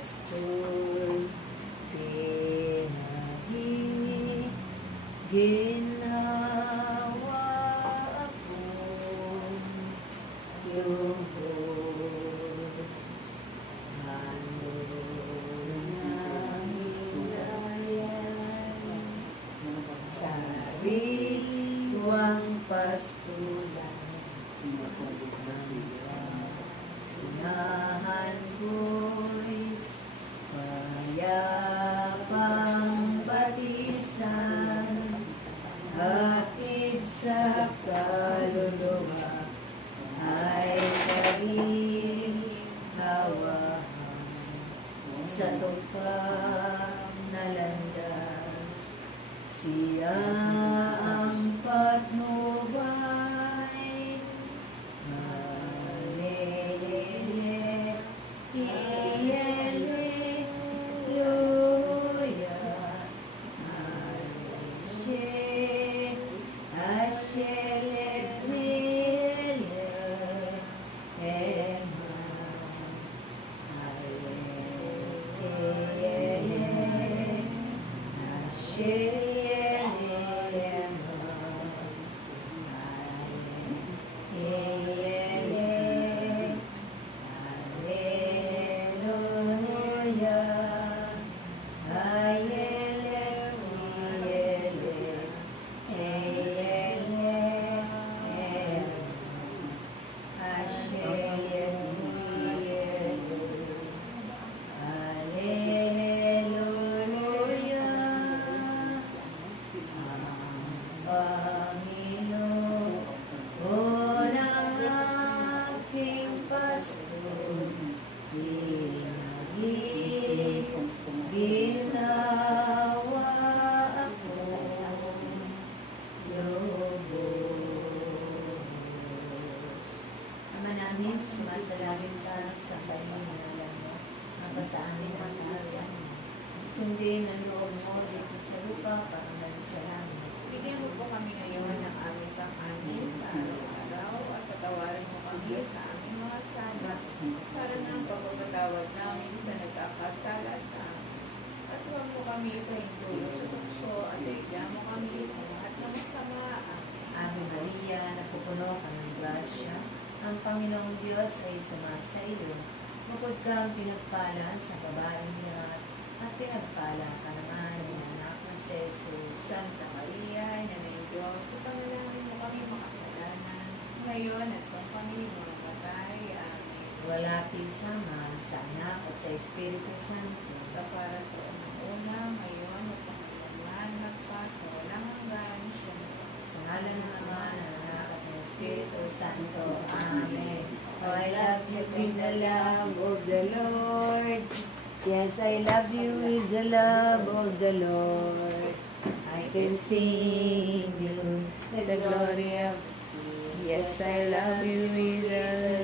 pastor, ginawa akong lubos, sariwang pastulan, unahan ko'y payapang batisan, hatid sa kaluluwa ay kaginhawahan sa tupang na landas. Siya ang patnubay, halele, hallelujah, ashe, asheletelia, ema, hallelujah, ashe. Panginoon ang aking pastor, ginawa akong lubos. Ama namin, sumasalangit ka sa Panginoon mo, mapasa amin ang kaharian. Sundin ang loob mo dito sa lupa para magsalamat. Bigyan mo po kami ngayon ng aming pang-amin sa araw-araw at patawarin mo kami sa aming mga sala para ng pagpapatawad namin sa nagkakasala sa amin. At huwag mo kami ipahintulot sa tukso at igyan mo kami sa lahat ng masama. Ave Maria, napupuno ka ng grasya, ang Panginoong Diyos ay sumasa iyo. Bukod kang pinagpala sa babaeng lahat, at pinagpala ka naman ng anak na si Jesus. Santa Maria, Ina ng Diyos, sa panalangin mo kami makasalanan, ngayon at kung kami mamamatay. Amen. Walati sama sa anak at sa Espiritu Santo. Para sa unang-una, ngayon at pangalaman, nagpaso, walang hanggan siya. Sa ngalan ng Ama, ng Anak at ng Espiritu Santo. Amen. Oh, I love you with the love of the Lord. Yes, I love you with the love of the Lord. I can sing you The glory of, yes, I love you with the